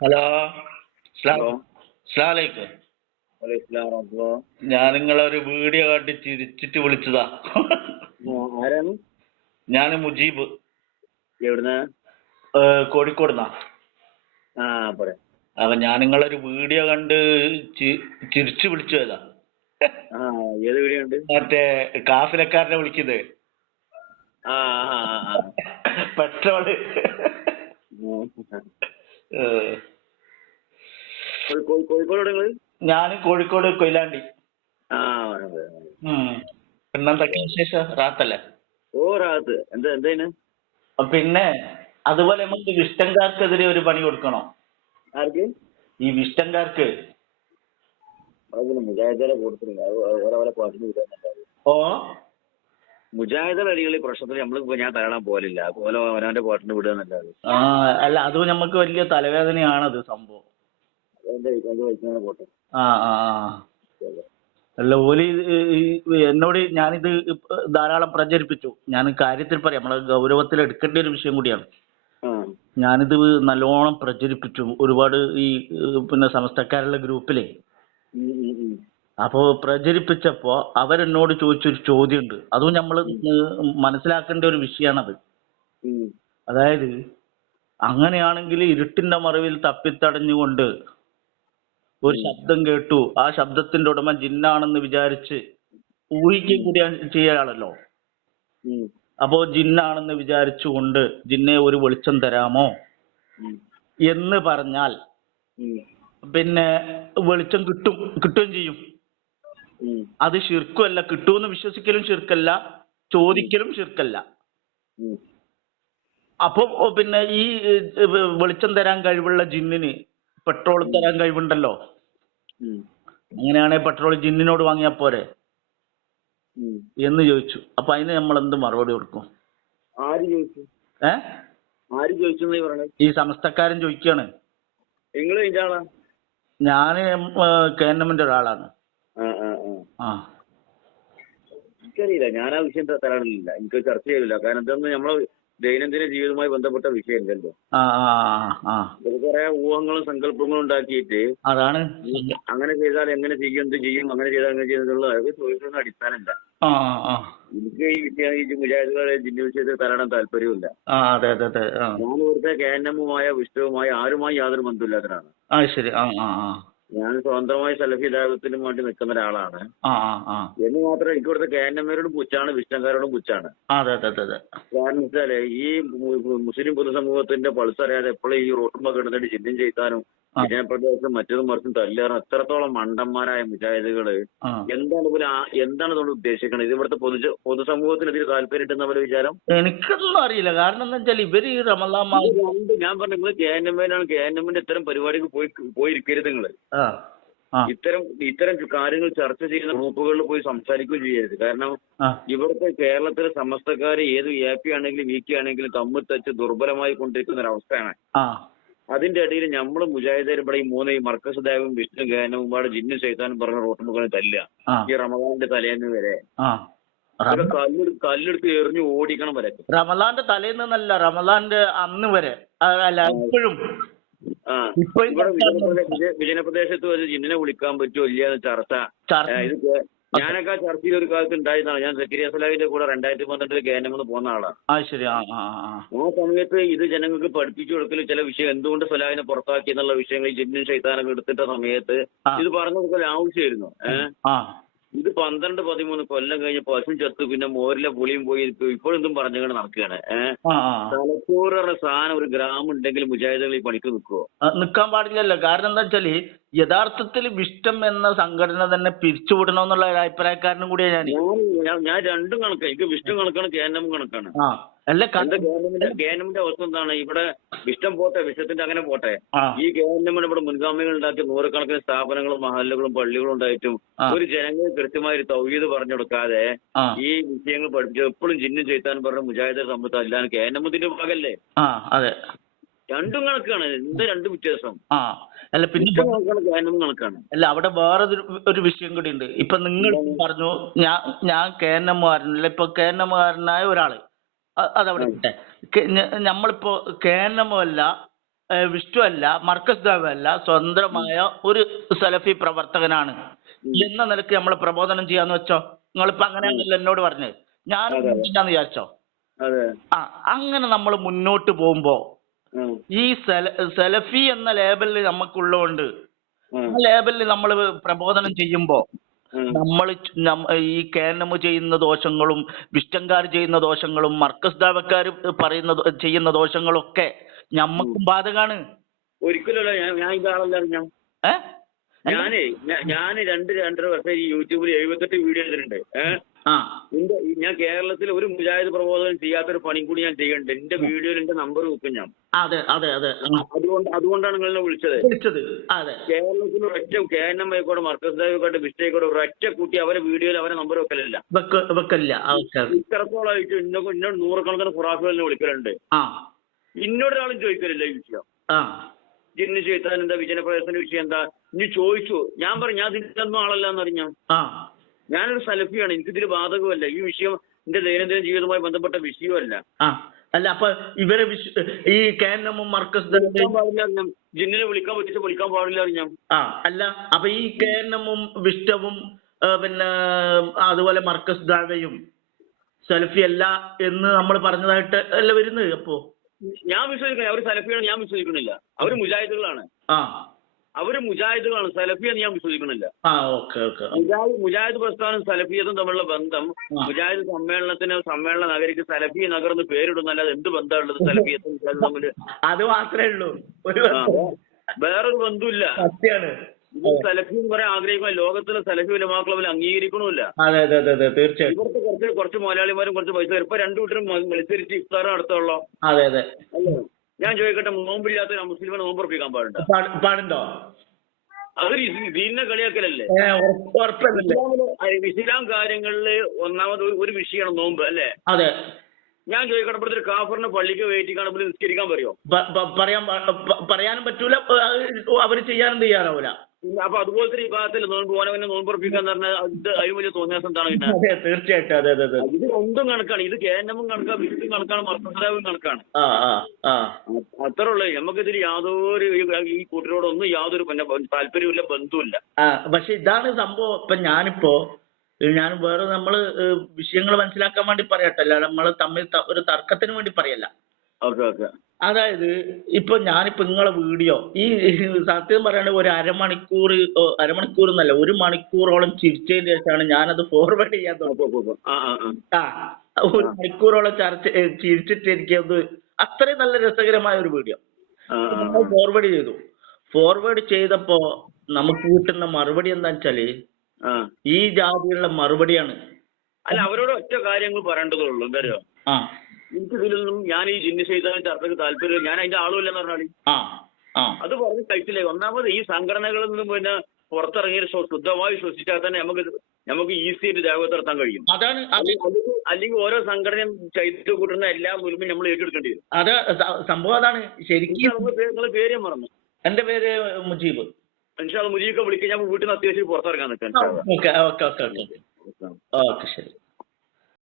Hello. ഞാൻ നിങ്ങളൊരു video കണ്ട് ചിരിച്ചിട്ട് വിളിച്ചതാ. ആരാണ്? ഞാൻ മുജീബ്. എവിടുന്ന്? കോഴിക്കോടുന്നാ. ആ അപ്പൊ ഞാൻ നിങ്ങളൊരു വീഡിയോ കണ്ട് ചിരിച്ചു വിളിച്ചതാ. ആ ഏത് വീഡിയോ ഉണ്ട് മറ്റേ കാഫിലക്കാരനെ വിളിക്കുന്നത്. പെട്രോൾ കോഴിക്കോട് ഞാൻ കോഴിക്കോട് കൊയിലാണ്ടി. പിന്നെന്തൊക്കെ വിശേഷം? റാത്തല്ലേ? ഓ റാത്ത്. എന്താ എന്താ പിന്നെ അതുപോലെ നമുക്ക് വിഷ്ടംകാർക്കെതിരെ ഒരു പണി കൊടുക്കണോ? ആർക്ക്? ഈ വിഷ്ടംകാർക്ക്. ഓ? മുജാഹിദർ അടികളിൽ പ്രശ്നത്തിൽ നമ്മൾ ഞാൻ തരണം പോലില്ല. ഓരോ അവനവന്റെ പാട്ടിന് വിടുകയെന്നല്ലാതെ ആ അല്ല അത് നമുക്ക് വലിയ തലവേദനയാണത് സംഭവം. പോട്ടെ ആ ആ. അല്ല ഓൽ എന്നോട് ഞാനിത് ധാരാളം പ്രചരിപ്പിച്ചു. ഞാൻ കാര്യത്തിൽ പറയാം. നമ്മളെ ഗൗരവത്തിൽ എടുക്കേണ്ട ഒരു വിഷയം കൂടിയാണ്. ഞാനിത് നല്ലോണം പ്രചരിപ്പിച്ചു. ഒരുപാട് ഈ പിന്നെ സമസ്തക്കാരുള്ള ഗ്രൂപ്പിലെ. അപ്പോ പ്രചരിപ്പിച്ചപ്പോ അവരെന്നോട് ചോദിച്ചൊരു ചോദ്യമുണ്ട് അതും നമ്മൾ മനസ്സിലാക്കേണ്ട ഒരു വിഷയമാണത് അതായത് അങ്ങനെയാണെങ്കിൽ ഇരുട്ടിന്റെ മറവിൽ തപ്പിത്തടഞ്ഞുകൊണ്ട് ഒരു ശബ്ദം കേട്ടു. ആ ശബ്ദത്തിന്റെ ഉടമ ജിന്നാണെന്ന് വിചാരിച്ച് ഊഹിക്കുകയും കൂടി ചെയ്യാണല്ലോ ഉം. അപ്പോ ജിന്നാണെന്ന് വിചാരിച്ചുകൊണ്ട് ജിന്നെ ഒരു വെളിച്ചം തരാമോ? എന്ന് പറഞ്ഞാൽ പിന്നെ വെളിച്ചം കിട്ടും കിട്ടുകയും ചെയ്യും. അത് ശിർക്കുമല്ല കിട്ടുമെന്ന് വിശ്വസിക്കലും ശിർക്കല്ല ചോദിക്കലും ശിർക്കല്ല. അപ്പൊ പിന്നെ ഈ വെളിച്ചം തരാൻ കഴിവുള്ള ജിന്നിന് പെട്രോൾ തരാൻ കഴിവുണ്ടല്ലോ? അങ്ങനെയാണെ അങ്ങനെയാണെങ്കിൽ പെട്രോൾ ജിന്നിനോട് വാങ്ങിയാ പോരെ? എന്ന് ചോദിച്ചു. അപ്പൊ അതിന് നമ്മൾ എന്ത് മറുപടി കൊടുക്കും? ആര് ചോദിച്ചു? ഏ? ആര് ചോദിച്ചു ഈ സമസ്തക്കാരൻ ചോദിക്കാണ്. നിങ്ങൾ ഇതിന്റെ ആളാ? ഞാൻ കെ എൻ എമ്മിന്റെ ഒരാളാണ്. എനിക്കറിയില്ല. ഞാൻ ആ വിഷയം തരാറില്ല. എനിക്ക് ചർച്ച ചെയ്യില്ല കാരണം ഇതൊന്നും നമ്മൾ ദൈനംദിന ജീവിതവുമായി ബന്ധപ്പെട്ട വിഷയമല്ലല്ലോ കുറെ ഊഹങ്ങളും സങ്കല്പങ്ങളും ഉണ്ടാക്കിയിട്ട് അതാണ്. അങ്ങനെ ചെയ്താൽ എങ്ങനെ ചെയ്യും എന്ത് ചെയ്യും അങ്ങനെ ചെയ്താൽ അങ്ങനെ ചെയ്യും എന്നുള്ള അത് ചോദിക്കുന്ന അടിസ്ഥാനമില്ല. എനിക്ക് ഈ ഈ മുജാഹിദുകളെ ജിന്ന വിഷയത്തിൽ തരണം താല്പര്യമില്ല ഞാൻ ഇവിടുത്തെ കേന്നമ്മുമായ വിഷ്ണുവുമായ ആരുമായി യാതൊരു ബന്ധമില്ലാത്തതാണ് ആ ശരി. ഞാൻ സ്വന്തമായി സലഫി ദൈവത്തിനും വേണ്ടി നിൽക്കുന്ന ഒരാളാണ്. എന്ന് മാത്രം എനിക്ക് ഇവിടുത്തെ കേന്നമ്മരോടും എൻ വിഷ്ണുക്കാരോടും പുച്ഛാണ്. അതെ അതെ കാരണം വെച്ചാൽ ഈ മുസ്ലിം പൊതുസമൂഹത്തിന്റെ പൾസ് അറിയാതെ എപ്പോഴും ഈ റോട്ടുമ്പോ കിടന്നിട്ട് ചിന്തയും ചെയ്താനും ആ. മറ്റൊരു മറിച്ചും തല്ലേറും എത്രത്തോളം മണ്ടന്മാരായ മുജാഹിദുകൾ എന്താണ് ഇവർ ആ- എന്താണ് ഇതുകൊണ്ട് ഉദ്ദേശിക്കുന്നത് ഇത് ഇവിടുത്തെ പൊതു പൊതുസമൂഹത്തിന് ഇതിൽ താല്പര്യം ഉണ്ടെന്നവരുടെ വിചാരം? എനിക്കൊന്നും അറിയില്ല. കാരണം എന്താ വെച്ചാൽ ഇവർ ഈ റമദാൻ മാസം ഞാൻ പറഞ്ഞു നിങ്ങൾ കെ എൻ എമ്മിനാണ് കെ എൻ എമ്മിന്റെ ഇത്തരം പരിപാടിക്ക് പോയി പോയിരിക്കരുത് നിങ്ങൾ. ഇത്തരം ഇത്തരം കാര്യങ്ങൾ ചർച്ച ചെയ്യുന്ന ഗ്രൂപ്പുകളിൽ പോയി സംസാരിക്കുകയും ചെയ്യരുത്. കാരണം ഇവിടുത്തെ കേരളത്തിലെ സമസ്തക്കാര് ഏത് എ പി ആണെങ്കിലും വി കെ ആണെങ്കിലും തമ്മിൽ തച്ച് ദുർബലമായി കൊണ്ടിരിക്കുന്ന ഒരു അവസ്ഥയാണ് അതിന്റെ ഇടയിൽ നമ്മൾ മുജാഹിദർ ഇവിടെ ഈ മൂന്ന് ഈ മർക്കസ് ദേവും വിഷ്ണു ഗാനവും പാടെ ജിന്നു ചെയ്താനും പറഞ്ഞ റോട്ടുമുഖനെ തല്ല ഈ റമദാന്റെ തലേന്ന് വരെ. റമ- കല്ലെടുത്ത് എറിഞ്ഞു ഓടിക്കണം വരെ. റമദാന്റെ തലേന്നല്ല റമദാന്റെ അന്ന് വരെ. അല്ല ഇപ്പോഴും. ആ. ഇവിടെ വിജയപ്രദേ- വിജയ- വിജയപ്രദേശത്ത് വെച്ച് ജിന്നിനെ വിളിക്കാൻ പറ്റുമോ ഇല്ല ചർച്ച. ഇത് ഞാനൊക്കെ ആ ചർച്ചയിൽ ഒരു കാലത്ത് ഉണ്ടായിരുന്നതാണ് ഞാൻ സക്കരിയ സലാഹിന്റെ കൂടെ രണ്ടായിരത്തി പന്ത്രണ്ടിൽ കേന്ദ്രം പോകുന്ന ആളാണ് ആ ശരി ആ ആ ആ. ആ സമയത്ത് ഇത് ജനങ്ങൾക്ക് പഠിപ്പിച്ചു കൊടുക്കൽ ചില വിഷയം എന്തുകൊണ്ട് സലാഹിനെ പുറത്താക്കി എന്നുള്ള വിഷയങ്ങൾ ജിന്നും ശൈതാനൊക്കെ എടുത്തിട്ട സമയത്ത് ഇത് പറഞ്ഞു കൊടുക്കൽ ആവശ്യമായിരുന്നു. ഏഹ് ഇത് പന്ത്രണ്ട് പതിമൂന്ന് കൊല്ലം കഴിഞ്ഞ് പശു ചത്തു പിന്നെ മോരിലെ പുളിയും പോയി ഇപ്പോഴും ഇതും പറഞ്ഞുകൊണ്ട് നടക്കുകയാണ്. ആ സാധനം ഒരു ഗ്രാമം ഉണ്ടെങ്കിൽ മുജാഹിദുകൾ ഈ പണിക്ക് നിൽക്കുവോ? നിൽക്കാൻ നിക്കാൻ പാടില്ലല്ലോ. കാരണം എന്താ വെച്ചാൽ യഥാർത്ഥത്തിൽ വിഷ്ടം എന്ന സംഘടന തന്നെ പിരിച്ചുവിടണമെന്നുള്ള ഒരു അഭിപ്രായക്കാരനും കൂടിയാണ് ഞാൻ. ഞാൻ രണ്ടും കണക്കാണ് എനിക്ക് വിഷ്ണു കണക്കാണ് കേന്ദ്രം കണക്കാണ്. അല്ല ഗവൺമെന്റ് അവസ്ഥ എന്താണ്? ഇവിടെ ഇഷ്ടം പോട്ടെ വിഷത്തിന്റെ അങ്ങനെ പോട്ടെ. ഈ ഗവൺമെന്റ് ഇവിടെ മുൻഗാമികൾ ഉണ്ടാക്കി നൂറുകണക്കിന് സ്ഥാപനങ്ങളും മഹല്ലുകളും പള്ളികളും ഉണ്ടായിട്ടും ഒരു ജനങ്ങളെ കൃത്യമായി ഒരു തൗഹീദ് പറഞ്ഞു കൊടുക്കാതെ ഈ വിഷയങ്ങൾ പഠിപ്പിച്ചു എപ്പോഴും ജിന്നും ചെയ്താൻ പറഞ്ഞ മുജാഹിദ് സമ്പത്ത് അല്ലാതെ ഗവൺമെന്റിന്റെ ഭാഗല്ലേ? രണ്ടും കണക്കാണ്. എന്ത് രണ്ടും വ്യത്യാസം. അല്ല പിന്നെ കണക്കാണ് അല്ല അവിടെ വേറെ ഒരു വിഷയം കൂടി ഉണ്ട് ഇപ്പൊ നിങ്ങൾ പറഞ്ഞു ഞാൻ ഞാൻ കെ എൻ എമ്മുകാരനല്ല ഇപ്പൊ കെ എൻ എമ്മുകാരനായ ഒരാൾ. അതവിടെ നമ്മളിപ്പോ കെ അല്ല ഏഹ് വിഷ്ണു അല്ല മർക്കസ് ദാവ് അല്ല സ്വതന്ത്രമായ ഒരു സലഫി പ്രവർത്തകനാണ്. എന്ന നിലയ്ക്ക് നമ്മൾ പ്രബോധനം ചെയ്യാന്ന് വെച്ചോ? നിങ്ങളിപ്പോ അങ്ങനെയാണല്ലോ എന്നോട് പറഞ്ഞത്. ഞാൻ വിചാരിച്ചോ? ആ അങ്ങനെ നമ്മൾ മുന്നോട്ട് പോകുമ്പോ ഈ സെലഫി എന്ന ലേബലിൽ നമുക്കുള്ളോണ്ട് ആ ലേബലിൽ നമ്മൾ പ്രബോധനം ചെയ്യുമ്പോ. നമ്മൾ ഈ കേനമ ചെയ്യുന്ന ദോഷങ്ങളും വിഷ്ടങ്കാർ ചെയ്യുന്ന ദോഷങ്ങളും മർക്കസ് ദാവക്കാർ പറയുന്ന ചെയ്യുന്ന ദോഷങ്ങളൊക്കെ ഞമ്മക്കും ബാധകാണ്. ഒരിക്കലല്ല ഞാൻ ഞാൻ ഇതാളല്ല ഞാൻ ഏ? ഞാനേ ഞാൻ രണ്ട് രണ്ടര വർഷം ഈ യൂട്യൂബിൽ എഴുപത്തെട്ട് വീഡിയോ ചെയ്തിട്ടുണ്ട്. ഏഹ് എന്റെ ഞാൻ കേരളത്തിൽ ഒരു മുജാഹിദ് പ്രബോധനം ചെയ്യാത്ത ഒരു പണി കൂടി ഞാൻ ചെയ്യണ്ട് എന്റെ വീഡിയോയിൽ എന്റെ നമ്പർ വെക്കും ഞാൻ. അതെ അതെ അതെ. അതുകൊണ്ട് അതുകൊണ്ടാണ് നിങ്ങളെ വിളിച്ചത്. വിളിച്ചത്. അതെ. കേരളത്തിൽ ഒറ്റ കെ എൻ എം ആയിക്കോട്ടെ മർക്കസ് ആയിക്കോട്ടെ ബിസ്റ്റേക്കോട്ടെ ഒരൊറ്റ കൂട്ടി അവരെ വീഡിയോയിൽ അവരെ നമ്പർ വെക്കലില്ല. വെക്കലില്ല. ഇത്രത്തോളമായിട്ട് ഇന്നൊക്കെ ഇന്നോട് നൂറുകണക്കിന് ഖുറാഫുകളിനെ വിളിക്കലുണ്ട്. ആ. ഇന്നോടൊരാളും ചോദിക്കലില്ല ഈ വിഷയം. ജിന്ന് ചെയ്താൻ എന്താ വിജയ പ്രവേശന വിഷയം എന്താ? ഇനി ചോദിച്ചു. ഞാൻ പറഞ്ഞു ഞാൻ ഇതിന്റെ ആളല്ല എന്നറിഞ്ഞ ഞാനൊരു സലഫിയാണ്. എനിക്കിതിൽ ബാധകമല്ല. ഈ വിഷയം എന്റെ ദൈനംദിന ജീവിതവുമായി ബന്ധപ്പെട്ട വിഷയമല്ല. അല്ല അപ്പൊ ഇവരെ ഈ കേരളമും മർക്കസ് ജിന്നിനെ വിളിക്കാൻ പറ്റിച്ച് വിളിക്കാൻ പാടില്ല ഞാൻ ആ അല്ല അപ്പൊ ഈ കേരളമും വിഷ്ടവും പിന്നെ അതുപോലെ മർക്കസ് ദാവയും സെൽഫി അല്ല എന്ന് നമ്മൾ പറഞ്ഞതായിട്ട് അല്ല വരുന്നത് അപ്പോ? ഞാൻ വിശ്വസിക്കുന്നില്ല. അവർ സലഫിയാണ് ഞാൻ വിശ്വസിക്കുന്നില്ല. അവർ മുജാഹിദുകളാണ്. ആ. അവർ മുജാഹിദുകളാണ്. സലഫിയെന്ന് ഞാൻ വിശ്വസിക്കണില്ല ഓക്കെ മുജാഹിദ് മുജാഹിദ് പ്രസ്ഥാനം സലഫിയതും തമ്മിലുള്ള ബന്ധം മുജാഹിദ് സമ്മേളനത്തിന് സമ്മേളന നഗരിക്ക് സലഫി നഗർ എന്ന് പേരിടുന്നല്ലാതെ എന്ത് ബന്ധമുള്ളത് സലഫിയത്തും മുജാഹിദും തമ്മിൽ അത് മാത്രമേ ഉള്ളൂ. വേറൊരു ബന്ധമില്ല സലഫി എന്ന് പറയാൻ ആഗ്രഹിക്കുന്ന ലോകത്തിലെ സലഫി ഉലമാക്കളെ അംഗീകരിക്കണമില്ല. ഇവിടുത്തെ കുറച്ച് കുറച്ച് മലയാളിമാരും കുറച്ച് പൈസ ഇപ്പൊ രണ്ടു കൂട്ടരും മത്സരിച്ച് ഇഫ്താർ നടത്തുള്ളൂ അതെ. അല്ലേ? ഞാൻ ചോദിക്കട്ടെ നോമ്പില്ലാത്ത മുസ്ലിമിനെ നോമ്പ് ഉറപ്പിക്കാൻ പാടുണ്ടോ? പാട്- പാടുണ്ടോ? അതൊരു ദീനിനെ കളിയാക്കലല്ലേ? ഇസ്ലാം കാര്യങ്ങളിൽ ഒന്നാമത് ഒരു- വിഷയമാണ് നോമ്പ് അല്ലേ? അതെ. ഞാൻ ചോദിക്കട്ടെ ഇവിടുത്തെ കാഫറിന് പള്ളിക്ക് വെയിറ്റ് കാണുമ്പോൾ നിസ്കരിക്കാൻ പറയുമോ പ- പ- പറയാൻ പറയാനും പറ്റൂല അവർ ചെയ്യാനും തയ്യാറാവൂല. അപ്പൊ അതുപോലത്തെ ഈ ഭാഗത്തിൽ നോമ്പ് പോനവനെ നോമ്പ് ഉറപ്പിക്കാൻ പറഞ്ഞാൽ അത് അതിന് വലിയ തോന്നിയാസം എന്താണ് പിന്നെ? അതെ തീർച്ചയായിട്ടും. അതെ അതെ അതെ. ഇത് രണ്ടും കണക്കാണ്. ഇത് കേന്ദ്രവും കണക്കാണ് വിഷ്ണും കണക്കാണ് മർത്തവും കണക്കാണ്. ആ ആ ആ. അത്ര ഉള്ളത് നമുക്കിതിൽ യാതൊരു ഈ- കൂട്ടരോടൊന്നും യാതൊരു താല്പര്യമില്ല ബന്ധവുമില്ല. ആ പക്ഷെ ഇതാണ് സംഭവം. ഇപ്പൊ ഞാനിപ്പോ ഞാൻ വേറെ നമ്മൾ വിഷയങ്ങൾ മനസ്സിലാക്കാൻ വേണ്ടി പറയട്ടല്ല. നമ്മൾ തമ്മിൽ ഒരു തർക്കത്തിന് വേണ്ടി പറയല്ല. Okay okay. അതായത് ഇപ്പൊ ഞാനിപ്പോ നിങ്ങളെ വീഡിയോ ഈ സത്യം പറയുകയാണെങ്കിൽ ഒരു അരമണിക്കൂർ അര അരമണിക്കൂർ എന്നല്ല ഒരു മണിക്കൂറോളം ചിരിച്ചതിന് ശേഷമാണ് ഞാനത് ഫോർവേഡ് ചെയ്യാൻ ആ ഒരു മണിക്കൂറോളം ചർച്ച ചിരിച്ചിട്ട് എനിക്കത് അത്രയും നല്ല രസകരമായ ഒരു വീഡിയോ. ഫോർവേഡ് ചെയ്തു. ഫോർവേഡ് ചെയ്തപ്പോ നമുക്ക് കിട്ടുന്ന മറുപടി എന്താ വെച്ചാൽ ഈ ജാതിയുള്ള മറുപടിയാണ്. അല്ല അവരോട് ഒറ്റ കാര്യങ്ങൾ പറയേണ്ടതുള്ളൂ എന്താ അറിയോ? ആ. എനിക്ക് ഇതിലൊന്നും ഞാൻ ഈ ജിന്നി ചെയ്താലും ചർച്ചക്ക് താല്പര്യം ഞാൻ അതിന്റെ ആളുമില്ലെന്ന് പറഞ്ഞാൽ അത് പറഞ്ഞ് കഴിച്ചില്ലേ ഒന്നാമത് ഈ സംഘടനകളിൽ നിന്നും പിന്നെ പുറത്തിറങ്ങിയ ശുദ്ധമായി ശ്വസിച്ചാൽ തന്നെ നമുക്ക് നമുക്ക് ഈസി ആയിട്ട് നടത്താൻ കഴിയും. അതാണ് അല്ലെങ്കിൽ ഓരോ സംഘടനയും ചൈത്യ കൂട്ടുന്ന എല്ലാ മുൻപും നമ്മൾ ഏറ്റെടുക്കേണ്ടി വരും. അത് സംഭവം അതാണ്. ശരിക്കും നിങ്ങളെ പേര് മറന്നു. എന്റെ പേര് മുജീബ്. മുജീബ് വിളിക്കാൻ ഞാൻ വീട്ടിൽ നിന്ന് അത്യാവശ്യം പുറത്തിറങ്ങാൻ നിൽക്കാം okay okay okay. Okay. Okay ശരി.